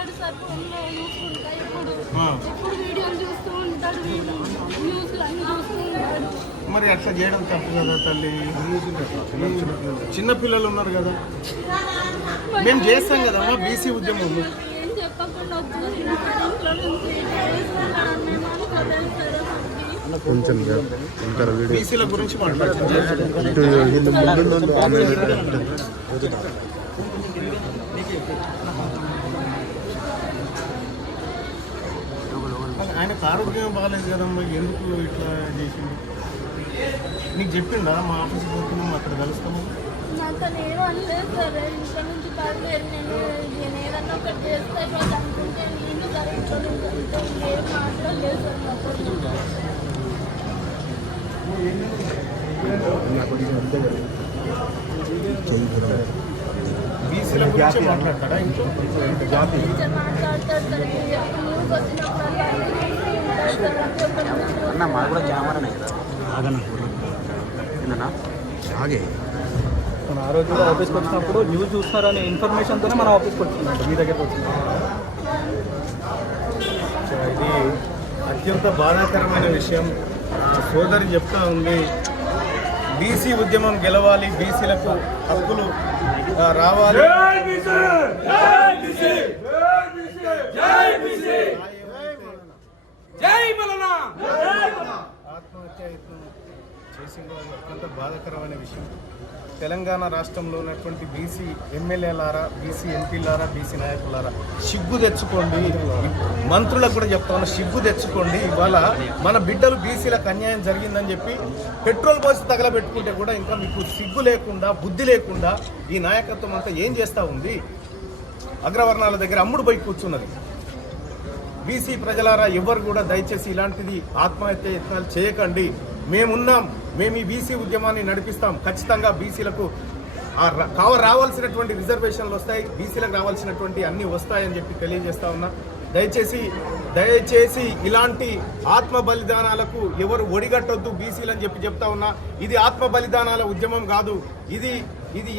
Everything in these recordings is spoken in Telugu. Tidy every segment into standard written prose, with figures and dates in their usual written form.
ఉంటాడు సార్, ఫోన్లో చూసుకుంటా ఎప్పుడు వీడియోలు చూస్తూ ఉంటాడు, న్యూస్లు అన్ని చూస్తూ ఉంటాడు. మరి అట్లా చేయడం తప్పు కదా తల్లి. చిన్న పిల్లలు ఉన్నారు కదా, మేము చేస్తాం కదమ్మా బీసీ ఉద్యమం. ఏం చెప్పకుండా వచ్చేసింది సార్ ఇంట్లో నుంచి, కొంచెం బీసీల గురించి మాట్లాడుతుంది. ఆయనకు ఆరోగ్యం బాగాలేదు కదమ్మా, ఎందుకు ఇట్లా చేసింది? నీకు చెప్పిండా మా ఆఫీస్కి పోతున్నాము అక్కడ కలుస్తాము? నాకు ఏమో అనలేదు సార్, ఇంట్లో నుంచి బయలుదేరి నేను ఏదన్నా ఒకటి చేస్తే అనుకుంటే నేను సరే ఇంట్లో ఏం మాట్లాడలేదు సార్ నాకు. బీసీల గురించి మాట్లాడతాడా ఇంట్లో? మాట్లాడతాడు సార్, న్యూస్ వచ్చినప్పుడు మా కూడా కెమెరానే కదా ఆగే. మన ఆ రోజు ఆఫీస్కి వచ్చినప్పుడు న్యూస్ చూస్తున్నారనే ఇన్ఫర్మేషన్తోనే మన ఆఫీస్కి వచ్చిందంట, మీ దగ్గరకు వచ్చింది. ఇది అత్యంత బాధాకరమైన విషయం. సోదరి చెప్తా ఉంది, బీసీ ఉద్యమం గెలవాలి, బీసీలకు హక్కులు రావాలి. ఆత్మహత్య చేసింది అత్యంత బాధాకరమైన విషయం. తెలంగాణ రాష్ట్రంలో ఉన్నటువంటి బీసీ ఎమ్మెల్యేలారా, బీసీ ఎంపీలారా, బీసీ నాయకులారా సిగ్గు తెచ్చుకోండి. మంత్రులకు కూడా చెప్తాను, సిగ్గు తెచ్చుకోండి. ఇవాళ మన బిడ్డలు బీసీలకు అన్యాయం జరిగిందని చెప్పి పెట్రోల్ పోసి తగలబెట్టుకుంటే కూడా ఇంకా మీకు సిగ్గు లేకుండా, బుద్ధి లేకుండా ఈ నాయకత్వం అంతా ఏం చేస్తూ ఉంది? అగ్రవర్ణాల దగ్గర అమ్ముడు పోయి కూర్చున్నది. బీసీ ప్రజలారా ఎవరు కూడా దయచేసి ఇలాంటిది ఆత్మహత్య యత్నాలు చేయకండి. మేమున్నాం, మేము ఈ బీసీ ఉద్యమాన్ని నడిపిస్తాం. ఖచ్చితంగా బీసీలకు రావాల్సినటువంటి రిజర్వేషన్లు వస్తాయి, బీసీలకు రావాల్సినటువంటి అన్నీ వస్తాయని చెప్పి తెలియజేస్తా ఉన్నా. దయచేసి ఇలాంటి ఆత్మ బలిదానాలకు ఎవరు ఒడిగట్టొద్దు బీసీలని చెప్పి చెప్తా ఉన్నా. ఇది ఆత్మ బలిదానాల ఉద్యమం కాదు, ఇది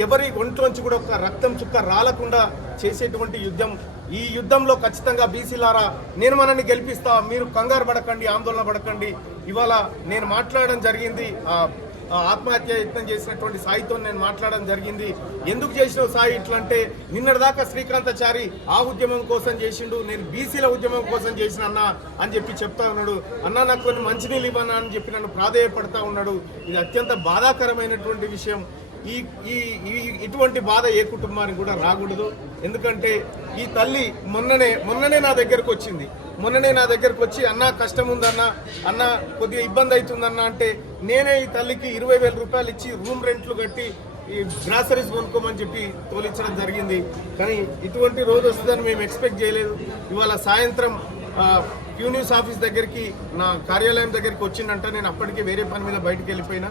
ఎవరి ఒంట్లోంచి కూడా ఒక రక్తం చుక్క రాలకుండా చేసేటువంటి యుద్ధం. ఈ యుద్ధంలో ఖచ్చితంగా బీసీలారా నేను మనల్ని గెలిపిస్తా, మీరు కంగారు పడకండి, ఆందోళన పడకండి. ఇవాళ నేను మాట్లాడడం జరిగింది, ఆత్మహత్య యత్నం చేసినటువంటి సాయితో నేను మాట్లాడడం జరిగింది. ఎందుకు చేసినావు సాయి ఇట్లా అంటే, నిన్నటిదాకా శ్రీకాంతాచారి ఆ ఉద్యమం కోసం చేసిండు, నేను బీసీల ఉద్యమం కోసం చేసిన అన్న అని చెప్పి చెప్తా ఉన్నాడు. అన్న నాకు కొన్ని మంచినీళ్ళు ఇవ్వనా అని చెప్పి నన్ను ప్రాధేయపడతా ఉన్నాడు. ఇది అత్యంత బాధాకరమైనటువంటి విషయం. ఇటువంటి బాధ ఏ కుటుంబానికి కూడా రాకూడదు. ఎందుకంటే ఈ తల్లి మొన్ననే నా దగ్గరకు వచ్చింది. అన్న కష్టం ఉందన్న, అన్న కొద్దిగా ఇబ్బంది అవుతుందన్న అంటే నేనే ఈ తల్లికి 20,000 రూపాయలు ఇచ్చి రూమ్ రెంట్లు కట్టి ఈ గ్రాసరీస్ కొనుక్కోమని చెప్పి తోలించడం జరిగింది. కానీ ఇటువంటి రోజు వస్తుందని మేము ఎక్స్పెక్ట్ చేయలేదు. ఇవాళ సాయంత్రం క్యూన్యూస్ ఆఫీస్ దగ్గరికి, నా కార్యాలయం దగ్గరికి వచ్చిందంట. నేను అప్పటికే వేరే పని మీద బయటికి వెళ్ళిపోయినా.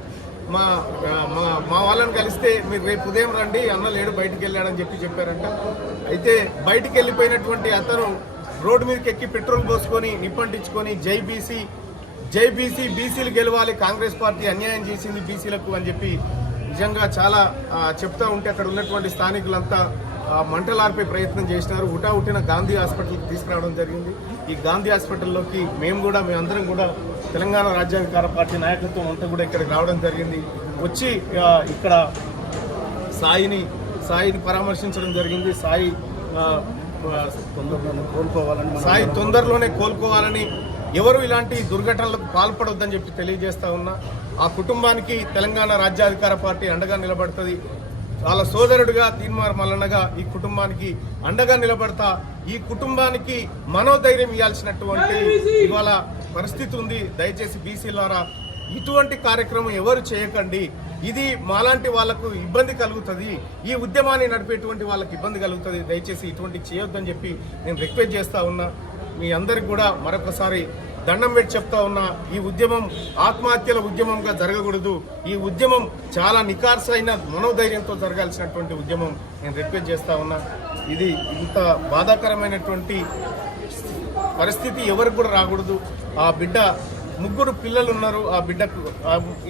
మా వాళ్ళని కలిస్తే మీరు రేపు ఉదయం రండి, అన్న లేడు బయటికి వెళ్ళాడని చెప్పారంట. అయితే బయటికి వెళ్ళిపోయినటువంటి అతను రోడ్డు మీదకి ఎక్కి పెట్రోల్ పోసుకొని నిప్పంటించుకొని జై బీసీ బీసీలు గెలవాలి, కాంగ్రెస్ పార్టీ అన్యాయం చేసింది బీసీలకు అని చెప్పి నిజంగా చాలా చెప్తా ఉంటే అక్కడ ఉన్నటువంటి స్థానికులంతా మంటలార్పే ప్రయత్నం చేసినారు. హుటాహుటిన గాంధీ హాస్పిటల్కి తీసుకురావడం జరిగింది. ఈ గాంధీ హాస్పిటల్లోకి మేమందరం కూడా తెలంగాణ రాజ్యాధికార పార్టీ నాయకత్వం అంతా కూడా ఇక్కడికి రావడం జరిగింది. వచ్చి ఇక్కడ సాయిని పరామర్శించడం జరిగింది. సాయి తొందరలోనే కోలుకోవాలని, ఎవరు ఇలాంటి దుర్ఘటనలకు పాల్పడొద్దని చెప్పి తెలియజేస్తా ఉన్నా. ఆ కుటుంబానికి తెలంగాణ రాజ్యాధికార పార్టీ అండగా నిలబడుతుంది. వాళ్ళ సోదరుడిగా తీన్మార్ మల్లన్నగా ఈ కుటుంబానికి అండగా నిలబడతా. ఈ కుటుంబానికి మనోధైర్యం ఇవ్వాల్సినటువంటి ఇవాళ పరిస్థితి ఉంది. దయచేసి బీసీలారా ఇటువంటి కార్యక్రమం ఎవరు చేయకండి. ఇది మాలాంటి వాళ్లకు ఇబ్బంది కలుగుతుంది, ఈ ఉద్యమాన్ని నడిపేటువంటి వాళ్ళకి ఇబ్బంది కలుగుతుంది. దయచేసి ఇటువంటి చేయొద్దని చెప్పి నేను రిక్వెస్ట్ చేస్తా ఉన్నా. మీ అందరికి కూడా మరొకసారి దండం పెట్టి చెప్తా ఉన్నా, ఈ ఉద్యమం ఆత్మహత్యల ఉద్యమంగా జరగకూడదు. ఈ ఉద్యమం చాలా నికార్సైన మనోధైర్యంతో జరగాల్సినటువంటి ఉద్యమం. నేను రిక్వెస్ట్ చేస్తా ఉన్నా. ఇది ఇంత బాధాకరమైనటువంటి పరిస్థితి ఎవరికి కూడా రాకూడదు. ఆ బిడ్డ 3 పిల్లలు ఉన్నారు. ఆ బిడ్డకు,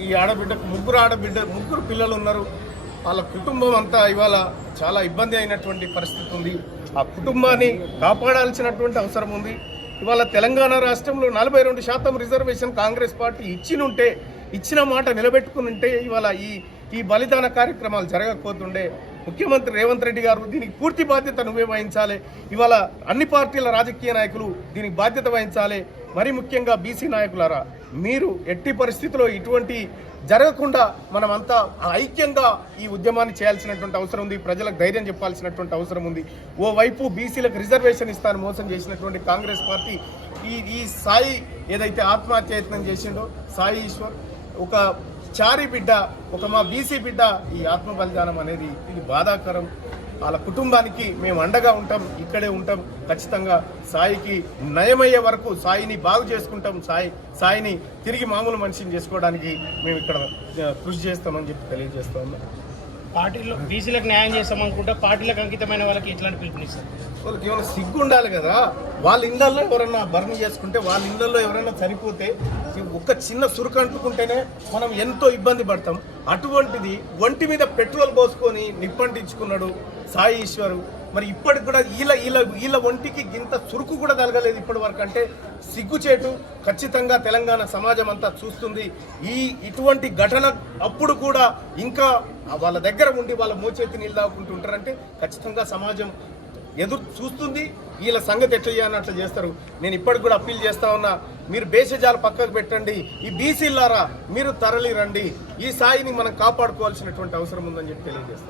ఈ ఆడబిడ్డకు ముగ్గురు పిల్లలు ఉన్నారు. వాళ్ళ కుటుంబం అంతా ఇవాళ చాలా ఇబ్బంది అయినటువంటి పరిస్థితి ఉంది. ఆ కుటుంబాన్ని కాపాడాల్సినటువంటి అవసరం ఉంది. ఇవాళ తెలంగాణ రాష్ట్రంలో 42% రిజర్వేషన్ కాంగ్రెస్ పార్టీ ఇచ్చిన మాట నిలబెట్టుకుని ఉంటే ఇవాళ ఈ బలిదాన కార్యక్రమాలు జరగకపోతుండే. ముఖ్యమంత్రి రేవంత్ రెడ్డి గారు దీనికి పూర్తి బాధ్యత నువ్వే వహించాలి. ఇవాళ అన్ని పార్టీల రాజకీయ నాయకులు దీనికి బాధ్యత వహించాలి. మరి ముఖ్యంగా బీసీ నాయకులారా, మీరు ఎట్టి పరిస్థితుల్లో ఇటువంటి జరగకుండా మనమంతా ఐక్యంగా ఈ ఉద్యమాన్ని చేయాల్సినటువంటి అవసరం ఉంది. ప్రజలకు ధైర్యం చెప్పాల్సినటువంటి అవసరం ఉంది. ఓవైపు బీసీలకు రిజర్వేషన్ ఇస్తాను మోసం చేసినటువంటి కాంగ్రెస్ పార్టీ ఈ సాయి ఏదైతే ఆత్మహత్యయత్నం చేసిండో సాయి ఈశ్వర్, ఒక చారి బిడ్డ, ఒక మా బీసీ బిడ్డ, ఈ ఆత్మ బలిదానం అనేది ఇది బాధాకరం. వాళ్ళ కుటుంబానికి మేము అండగా ఉంటాం, ఇక్కడే ఉంటాం. ఖచ్చితంగా సాయికి నయమయ్యే వరకు సాయిని బాగు చేసుకుంటాం. సాయిని తిరిగి మామూలు మనిషిని చేసుకోవడానికి మేము ఇక్కడ కృషి చేస్తామని చెప్పి తెలియజేస్తా ఉన్నాం. పార్టీలో బీసీలకు న్యాయం చేస్తామనుకుంటే పార్టీలకు అంకితమైన వాళ్ళకి ఇట్లాంటి పిలుపునిస్తారు. వాళ్ళకి ఏమైనా సిగ్గు ఉండాలి కదా. వాళ్ళ ఇళ్లలో ఎవరైనా బర్న్ చేసుకుంటే, వాళ్ళ ఇళ్లలో ఎవరైనా చనిపోతే ఒక చిన్న సురుకు అంటుకుంటేనే మనం ఎంతో ఇబ్బంది పడతాం. అటువంటిది ఒంటి మీద పెట్రోల్ పోసుకొని నిప్పంటించుకున్నాడు సాయి ఈశ్వరు. మరి ఇప్పటికి కూడా వీళ్ళ ఒంటికి ఇంత చురుకు కూడా తగలలేదు ఇప్పటి వరకు. అంటే సిగ్గుచేటు. ఖచ్చితంగా తెలంగాణ సమాజం అంతా చూస్తుంది. ఇటువంటి ఘటన అప్పుడు కూడా ఇంకా వాళ్ళ దగ్గర ఉండి వాళ్ళ మోచేతి నీళ్ళు తాగుకుంటూ ఉంటారంటే ఖచ్చితంగా సమాజం ఎదురు చూస్తుంది. వీళ్ళ సంగతి ఎట్లా చేయాలని అట్లా చేస్తారు. నేను ఇప్పటికి కూడా అప్పీల్ చేస్తా ఉన్నా, మీరు భేషజాలు పక్కకు పెట్టండి. ఈ బీసీలారా మీరు తరలి రండి. ఈ సాయిని మనం కాపాడుకోవాల్సినటువంటి అవసరం ఉందని చెప్పి తెలియజేస్తాం.